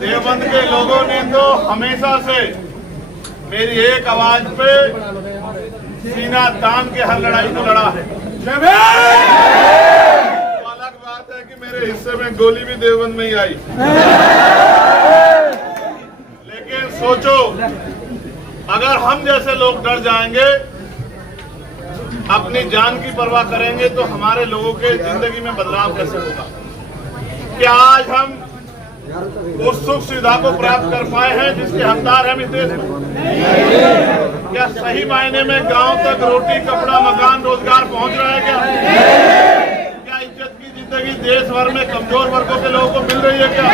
देवबंद के लोगों ने तो हमेशा से मेरी एक आवाज पे सीना तान के हर लड़ाई को लड़ा है। तो अलग बात है कि मेरे हिस्से में गोली भी देवबंद में ही आई। लेकिन सोचो, अगर हम जैसे लोग डर जाएंगे, अपनी जान की परवाह करेंगे, तो हमारे लोगों के जिंदगी में बदलाव कैसे होगा? क्या आज हम उस सुख सुविधा को प्राप्त कर पाए हैं जिसके हकदार हम इस देश में? क्या सही मायने में गांव तक रोटी, कपड़ा, मकान, रोजगार पहुंच रहा है? क्या इज्जत की जिंदगी देश भर में कमजोर वर्गों के लोगों को मिल रही है? क्या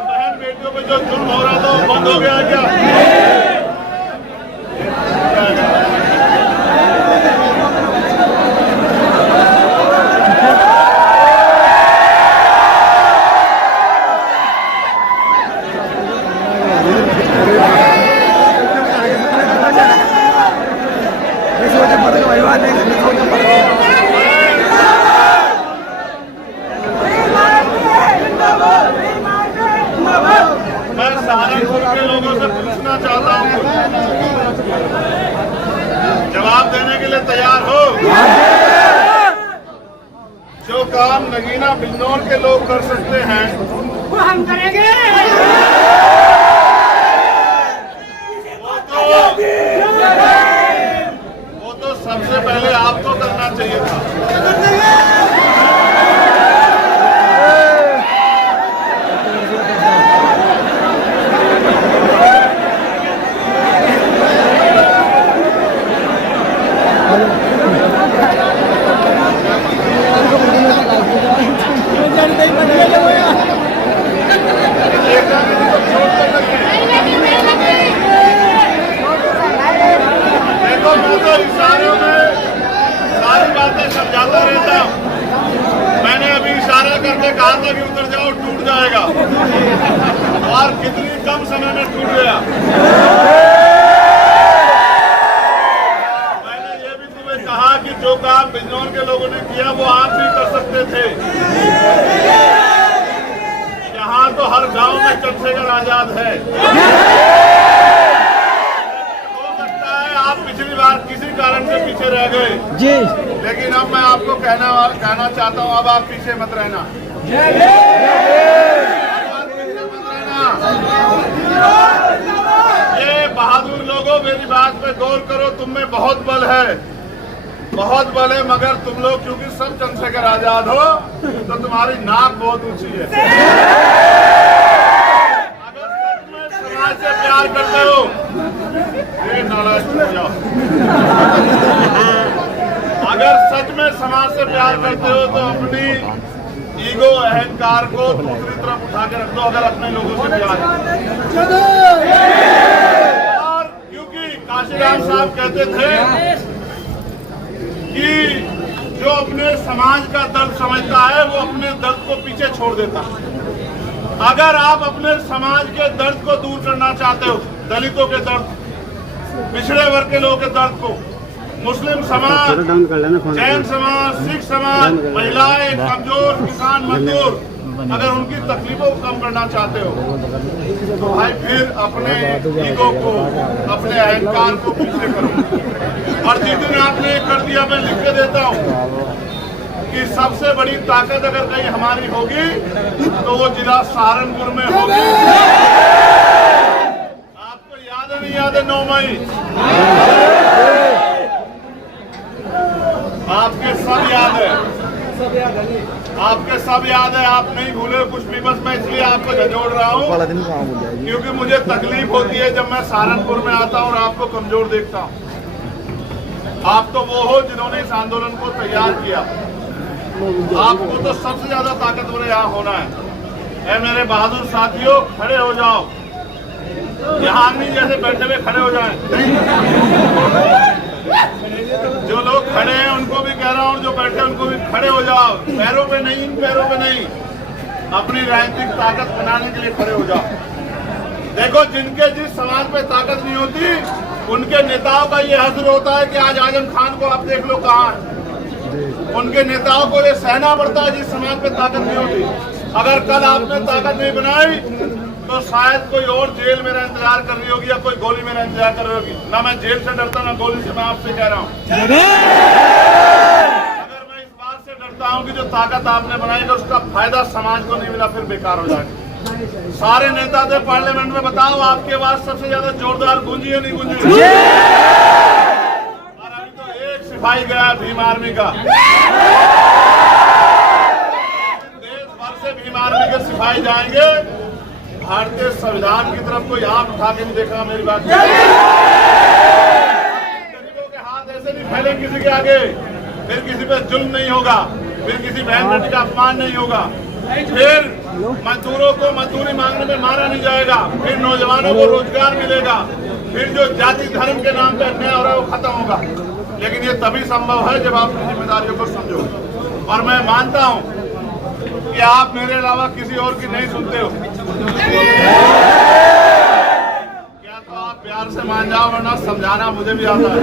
बहन बेटियों पे जो जुल्म हो रहा था वो बंद हो गया है? क्या मैं सहारनपुर के लोगों से पूछना चाहता हूँ, जवाब देने के लिए तैयार हो? जो काम नगीना बिजनौर के लोग कर सकते हैं वो हम करेंगे। वो तो सबसे पहले आपको करना चाहिए था। देखो, मैं तो इशारों में सारी बातें समझाता रहता हूँ। मैंने अभी इशारा करके कहा था कि उतर जाओ, टूट जाएगा, और कितनी कम समय में टूट गया। मैंने ये भी तुम्हें कहा कि जो काम बिजनौर के लोगों ने किया वो आप भी कर सकते थे। यहाँ तो हर गांव में चंद्रशेखर आजाद है। हो सकता है आप पिछली बार किसी कारण से पीछे रह गए जी, लेकिन अब मैं आपको कहना चाहता हूँ, अब आप पीछे मत रहना। ये बहादुर लोगों, मेरी बात पे गौर करो, तुम में बहुत बल है, बहुत बल है, मगर तुम लोग क्योंकि सब चंद्रशेखर आजाद हो तो तुम्हारी नाक बहुत ऊंची है। अगर सच में समाज से प्यार करते हो, ये नालायक हो जाओ। अगर सच में समाज से प्यार करते हो तो अपनी ईगो, अहंकार को दूसरी तरफ उठा के रख दो। अगर अपने लोगों से प्यार, और क्योंकि काशीराम साहब कहते थे कि जो अपने समाज का दर्द समझता है वो अपने दर्द को पीछे छोड़ देता है। अगर आप अपने समाज के दर्द को दूर करना चाहते हो, दलितों के दर्द, पिछड़े वर्ग के लोगों के दर्द को, मुस्लिम समाज, जैन समाज, सिख समाज, महिलाएं, कमजोर, किसान, मजदूर, अगर उनकी तकलीफों को कम करना चाहते हो तो भाई फिर अपने ईगो को, अपने अहंकार को पीछे करो। और जिस दिन आपने कर दिया, मैं लिख के देता हूँ कि सबसे बड़ी ताकत अगर कहीं हमारी होगी तो वो जिला सहारनपुर में होगी। आपको याद है नहीं याद है 9 मई? आपके सब याद है, आपके सब याद है, आप नहीं भूले कुछ भी। बस मैं इसलिए आपको झंझोड़ रहा हूँ क्योंकि मुझे तकलीफ होती है जब मैं सहारनपुर में आता हूँ और आपको कमजोर देखता हूँ। आप तो वो हो जिन्होंने इस आंदोलन को तैयार किया। आपको तो सबसे ज्यादा ताकतवर यहाँ होना है। मेरे बहादुर साथियों, खड़े हो जाओ। यहाँ नहीं जैसे बैठे हुए खड़े हो जाएं। जो लोग खड़े हैं उनको भी कह रहा हूँ, जो बैठे हैं उनको भी खड़े हो जाओ। पैरों पे नहीं, इन पैरों पे नहीं, अपनी राजनीतिक ताकत बनाने के लिए खड़े हो जाओ। देखो, जिनके जिस समाज पे ताकत नहीं होती उनके नेताओं का ये हश्र होता है कि आज आजम खान को आप देख लो कहाँ है। उनके नेताओं को ये सहना पड़ता है जिस समाज पे ताकत नहीं होती। अगर कल आपने ताकत नहीं बनाई तो शायद कोई और जेल मेरा इंतजार कर रही होगी या कोई गोली मेरा इंतजार कर रही होगी। ना मैं जेल से डरता ना गोली से, मैं आपसे कह रहा हूँ। अगर मैं इस बात से डरता हूँ कि जो ताकत आपने बनाई है उसका फायदा समाज को नहीं मिला, फिर बेकार हो जाएगा। सारे नेता थे पार्लियामेंट में, बताओ आपकी आवाज सबसे ज्यादा जोरदार गूंजी है नहीं गूंजी? और अभी तो एक सिपाही गया भीम आर्मी का, देश भर से भीम आर्मी के सिपाही जाएंगे। भारतीय संविधान की तरफ कोई आंख उठा के नहीं देखा। मेरी बात गरीबों के हाथ ऐसे नहीं फैले किसी के आगे, फिर किसी पे जुल्म नहीं होगा, फिर किसी बहन बेटी का अपमान नहीं होगा, फिर मजदूरों को मजदूरी मांगने में मारा नहीं जाएगा, फिर नौजवानों को रोजगार मिलेगा, फिर जो जाति धर्म के नाम पे अन्याय हो रहा है वो खत्म होगा। लेकिन ये तभी संभव है जब आप अपनी जिम्मेदारियों को समझो। और मैं मानता हूं कि आप मेरे अलावा किसी और की नहीं सुनते हो। क्या तो आप प्यार से मान जाओ, वरना समझाना मुझे भी आता है।